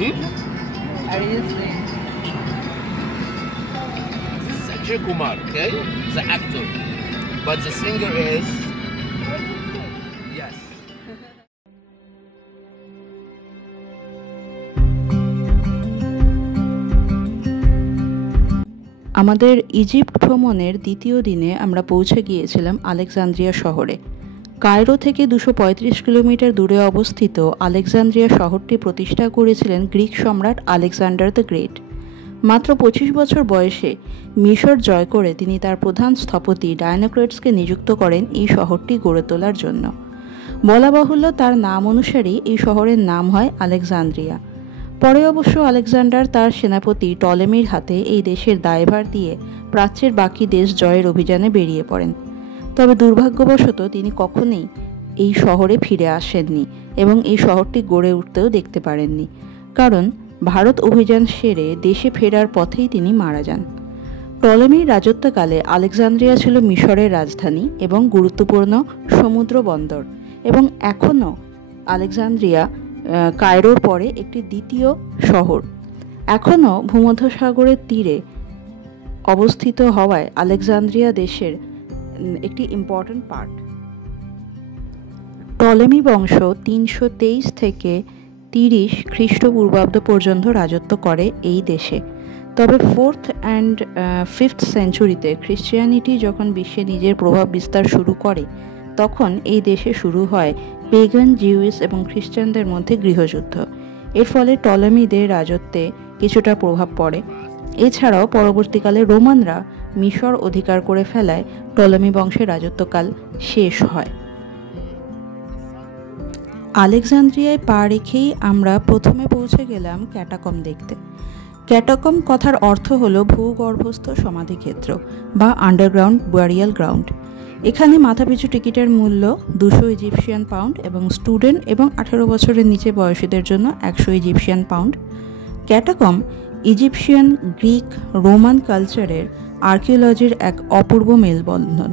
Are you saying? This is Akshay Kumar, okay? The actor. But the singer is... Yes. আমাদের Egypt ভ্রমণের দ্বিতীয় দিনে আমরা পৌঁছে গিয়েছিলাম আলেকজান্দ্রিয়া শহরে। কায়রো থেকে 235 কিলোমিটার দূরে অবস্থিত আলেকজান্দ্রিয়া শহরটি প্রতিষ্ঠা করেছিলেন গ্রিক সম্রাট আলেকজান্ডার দ্য গ্রেট। মাত্র 25 বছর বয়সে মিশর জয় করে তিনি তার প্রধান স্থপতি ডায়োক্লেটিয়াসকে নিযুক্ত করেন এই শহরটি গড়ে তোলার জন্য। বলা বাহুল্য তার নাম অনুসারেই এই শহরের নাম হয় আলেকজান্দ্রিয়া। পরে অবশ্য আলেকজান্ডার তার সেনাপতি টলেমির হাতে এই দেশের দায়ভার দিয়ে প্রাচ্যের বাকি দেশ জয়ের অভিযানে বেরিয়ে পড়েন। তবে দুর্ভাগ্যবশত তিনি কখনোই এই শহরে ফিরে আসেননি এবং এই শহরটি গড়ে উঠতেও দেখতে পারেননি, কারণ ভারত অভিযান সেরে দেশে ফেরার পথেই তিনি মারা যান। টলেমির রাজত্বকালে আলেকজান্দ্রিয়া ছিল মিশরের রাজধানী এবং গুরুত্বপূর্ণ সমুদ্র বন্দর, এবং এখনও আলেকজান্দ্রিয়া কায়রোর পরে একটি দ্বিতীয় শহর। এখনও ভূমধ্যসাগরের তীরে অবস্থিত হওয়ায় আলেকজান্দ্রিয়া দেশের একটি ইম্পর্ট্যান্ট পার্ট। টলেমি বংশ 323 থেকে 30 খ্রিস্টপূর্বাব্দ পর্যন্ত রাজত্ব করে এই দেশে। তবে 4th and 5th সেঞ্চুরিতে খ্রিশ্চিয়ানিটি যখন বিশ্বে নিজের প্রভাব বিস্তার শুরু করে, তখন এই দেশে শুরু হয় পেগান, জিউস এবং খ্রিস্টানদের মধ্যে গৃহযুদ্ধ। এর ফলে টলেমিদের রাজত্বে কিছুটা প্রভাব পড়ে। এছাড়াও পরবর্তীকালে রোমানরা মিশর অধিকার করে ফেলায় টলেমি বংশের রাজত্বকাল শেষ হয়। আলেকজান্দ্রিয়ায় পা রেখেই আমরা প্রথমে পৌঁছে গেলাম ক্যাটাকম দেখতে। ক্যাটাকম কথার অর্থ হল ভূগর্ভস্থ সমাধিক্ষেত্র বা আন্ডারগ্রাউন্ড ব্যারিয়াল গ্রাউন্ড। এখানে মাথাপিছু টিকিটের মূল্য 200 ইজিপশিয়ান পাউন্ড এবং স্টুডেন্ট এবং 18 বছরের নিচে বয়সীদের জন্য 100 Egyptian pound. Catacomb Egyptian, Greek, Roman কালচারের আর্কিওলজির এক অপূর্ব মেলবন্ধন।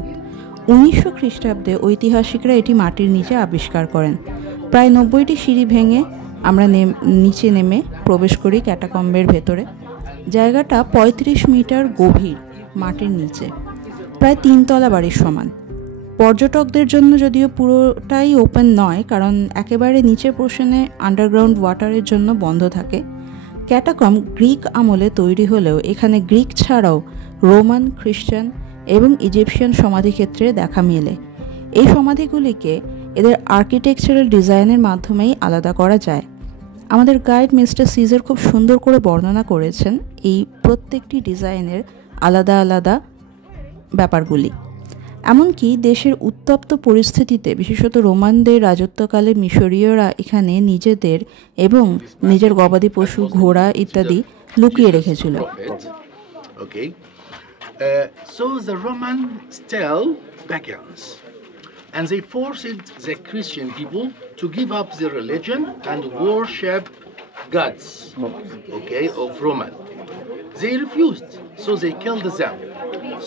1900 খ্রিস্টাব্দে ঐতিহাসিকরা এটি মাটির নিচে আবিষ্কার করেন। প্রায় 90টি সিঁড়ি ভেঙে আমরা নিচে নেমে প্রবেশ করি ক্যাটাকম্বের ভেতরে। জায়গাটা 35 মিটার গভীর মাটির নিচে, প্রায় 3 তলা বাড়ির সমান। পর্যটকদের জন্য যদিও পুরোটাই ওপেন নয়, কারণ একেবারে নিচের পোর্শনে আন্ডারগ্রাউন্ড ওয়াটারের জন্য বন্ধ থাকে। ক্যাটাকম গ্রিক আমলে তৈরি হলেও এখানে গ্রিক ছাড়াও রোমান, খ্রিস্টান এবং ইজিপশিয়ান সমাধিক্ষেত্রে দেখা মেলে। এই সমাধিগুলিকে এদের আর্কিটেকচারাল ডিজাইনের মাধ্যমেই আলাদা করা যায়। আমাদের গাইড মিস্টার সিজার খুব সুন্দর করে বর্ণনা করেছেন এই প্রত্যেকটি ডিজাইনের আলাদা আলাদা ব্যাপারগুলি। এমনকি দেশের উত্তপ্ত পরিস্থিতিতে, বিশেষত রোমানদের রাজত্বকালে মিশরীয়রা এখানে নিজেদের এবং নিজের গবাদি পশু, ঘোড়া ইত্যাদি লুকিয়ে রেখেছিল। So the Roman still pagans, and they forced the Christian people to give up their religion and worship gods, of Roman. They refused, so they killed them.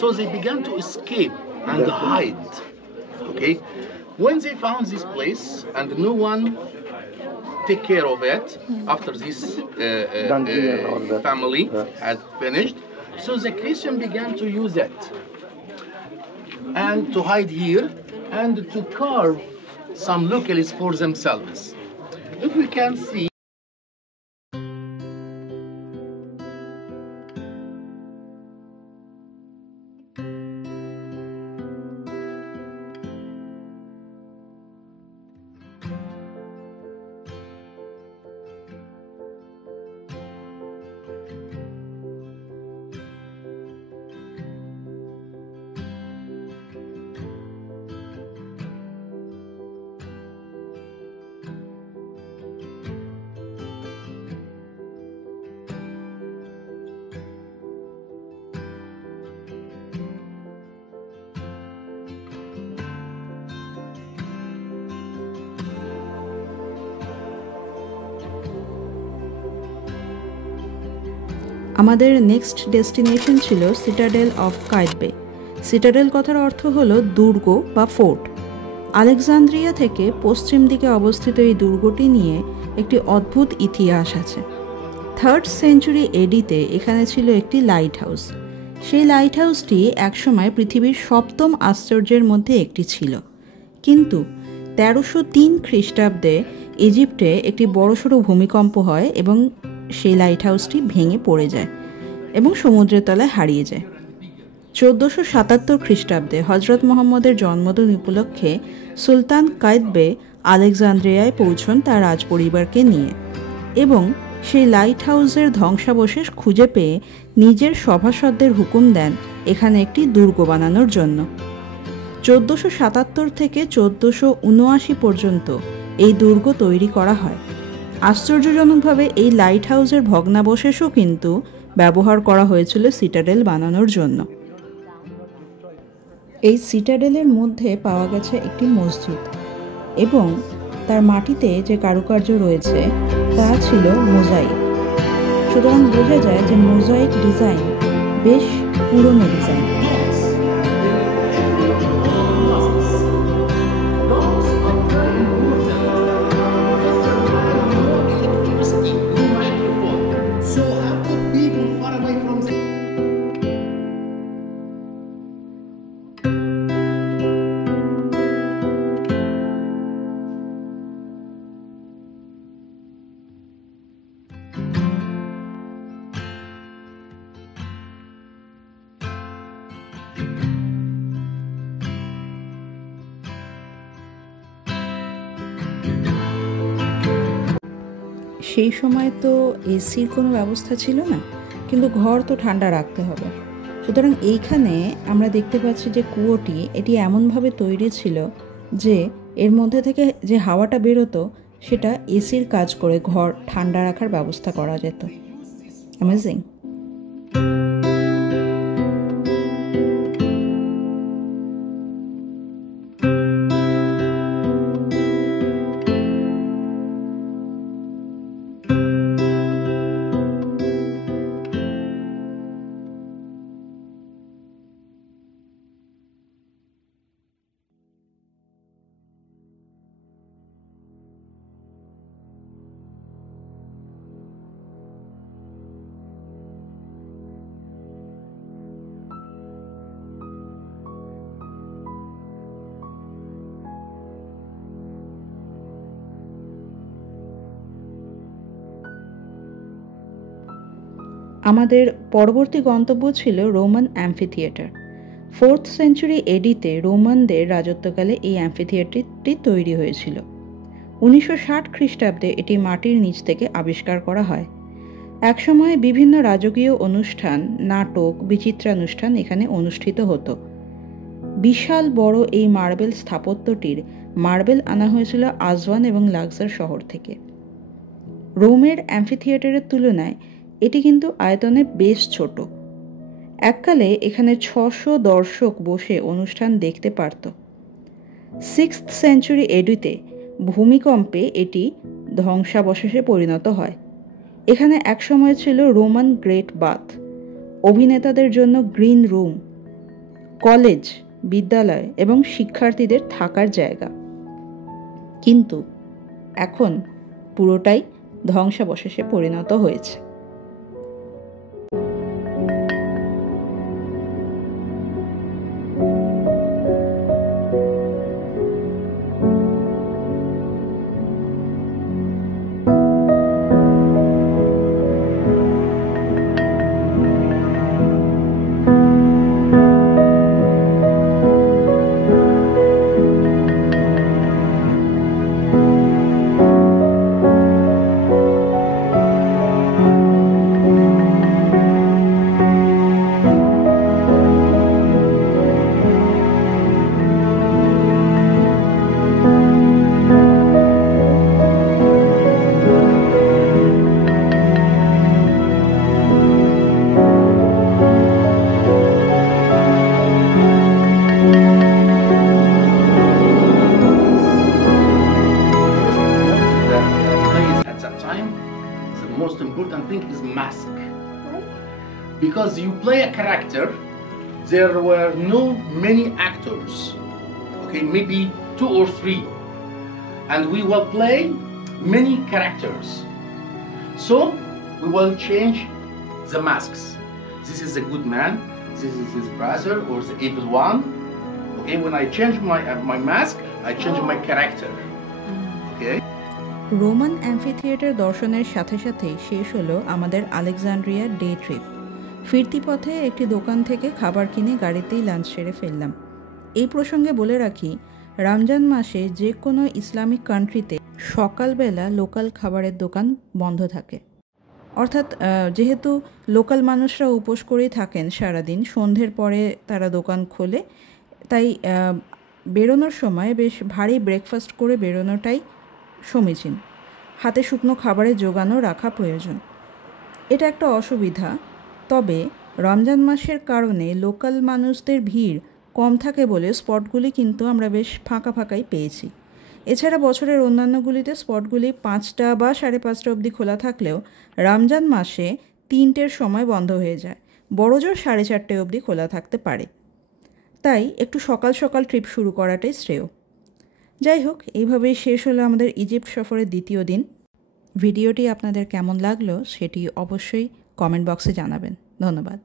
So they began to escape and hide. When they found this place and no one take care of it after this family had finished, so the Christian began to use it and to hide here and to carve some locales for themselves. If we can see, আমাদের next destination ছিল citadel of কায়তবে। Citadel কথার অর্থ হলো দুর্গ বা fort. Alexandria থেকে পশ্চিম দিকে অবস্থিত এই দুর্গটি নিয়ে একটি অদ্ভুত ইতিহাস আছে। 3rd সেঞ্চুরি এডিতে এখানে ছিল একটি লাইট হাউস। সেই লাইট হাউসটি একসময় পৃথিবীর 7ম আশ্চর্যের মধ্যে একটি ছিল, কিন্তু 1303 খ্রিস্টাব্দে ইজিপ্টে একটি বড়সড় ভূমিকম্প হয় এবং সেই লাইট হাউসটি ভেঙে পড়ে যায় এবং সমুদ্রের তলায় হারিয়ে যায়। 1477 খ্রিস্টাব্দে হজরত মোহাম্মদের জন্মদিন উপলক্ষে সুলতান কায়তবে আলেকজান্দ্রিয়ায় পৌঁছন তার রাজপরিবারকে নিয়ে এবং সেই লাইট হাউসের ধ্বংসাবশেষ খুঁজে পেয়ে নিজের সভাসদদের হুকুম দেন এখানে একটি দুর্গ বানানোর জন্য। 1477 থেকে 1479 পর্যন্ত এই দুর্গ তৈরি করা হয়। আশ্চর্যজনকভাবে এই লাইট হাউসের ভগ্নাবশেষও কিন্তু ব্যবহার করা হয়েছিল সিটাডেল বানানোর জন্য। এই সিটাডেলের মধ্যে পাওয়া গেছে একটি মসজিদ এবং তার মাটিতে যে কারুকার্য রয়েছে তা ছিল মোজাইক। সুতরাং বোঝা যায় যে মোজাইক ডিজাইন বেশ পুরনো ডিজাইন। সেই সময় তো এসির কোনো ব্যবস্থা ছিল না, কিন্তু ঘর তো ঠান্ডা রাখতে হবে। সুতরাং এইখানে আমরা দেখতে পাচ্ছি যে কুয়োটি এটি এমনভাবে তৈরি ছিল যে এর মধ্যে থেকে যে হাওয়াটা বেরোতো সেটা এসির কাজ করে ঘর ঠান্ডা রাখার ব্যবস্থা করা যেত। অ্যামেজিং। আমাদের পরবর্তী গন্তব্য ছিল রোমান অ্যাম্ফিথিয়েটার। 4th সেঞ্চুরি এডিতে রোমানদের রাজত্বকালে এই অ্যাম্ফিথিয়েটারটি তৈরি হয়েছিল। 1960 খ্রিস্টাব্দে এটি মাটির নিচ থেকে আবিষ্কার করা হয়। একসময় বিভিন্ন রাজকীয় অনুষ্ঠান, নাটক, বিচিত্রানুষ্ঠান এখানে অনুষ্ঠিত হতো। বিশাল বড় এই মার্বেল স্থাপত্যটির মার্বেল আনা হয়েছিল আজওয়ান এবং লাক্সার শহর থেকে। রোমের অ্যাম্ফিথিয়েটারের তুলনায় এটি কিন্তু আয়তনে বেশ ছোট। এককালে এখানে 600 দর্শক বসে অনুষ্ঠান দেখতে পারত। 6th সেঞ্চুরি এডিতে ভূমিকম্পে এটি ধ্বংসাবশেষে পরিণত হয়। এখানে একসময় ছিল রোমান গ্রেট বাথ, অভিনেতাদের জন্য গ্রিন রুম, কলেজ, বিদ্যালয় এবং শিক্ষার্থীদের থাকার জায়গা। কিন্তু এখন পুরোটাই ধ্বংসাবশেষে পরিণত হয়েছে। Most important thing is mask. Because you play a character, there were no many actors, okay, maybe 2 or 3, and we will play many characters. So we will change the masks. This is the good man, this is his brother or the evil one. Okay, when I change my mask, I change my character. Okay. Roman amphitheatre দর্শনের সাথে সাথেই শেষ হলো আমাদের আলেকজান্দ্রিয়ার day trip. ফিরতি পথে একটি দোকান থেকে খাবার কিনে গাড়িতেই লাঞ্চ সেরে ফেললাম। এই প্রসঙ্গে বলে রাখি, রমজান মাসে যে কোনো ইসলামিক কান্ট্রিতে সকালবেলা লোকাল খাবারের দোকান বন্ধ থাকে। অর্থাৎ যেহেতু লোকাল মানুষরা উপোস করেই থাকেন সারাদিন, সন্ধ্যের পরে তারা দোকান খোলে, তাই বেরোনোর সময় বেশ ভারী ব্রেকফাস্ট করে বেরোনোটাই সমীচীন। হাতে শুকনো খাবারের জোগানও রাখা প্রয়োজন। এটা একটা অসুবিধা, তবে রমজান মাসের কারণে লোকাল মানুষদের ভিড় কম থাকে বলে স্পটগুলি কিন্তু আমরা বেশ ফাঁকা ফাঁকাই পেয়েছি। এছাড়া বছরের অন্যান্যগুলিতে স্পটগুলি 5টা বা 5:30 অবধি খোলা থাকলেও রমজান মাসে 3টের সময় বন্ধ হয়ে যায়, বড়জোর 4:30 অবধি খোলা থাকতে পারে। তাই একটু সকাল সকাল ট্রিপ শুরু করাটাই শ্রেয়। যাই হোক, এইভাবেই শেষ হলো আমাদের ইজিপ্ট সফরের দ্বিতীয় দিন। ভিডিওটি আপনাদের কেমন লাগলো সেটি অবশ্যই কমেন্ট বক্সে জানাবেন। ধন্যবাদ।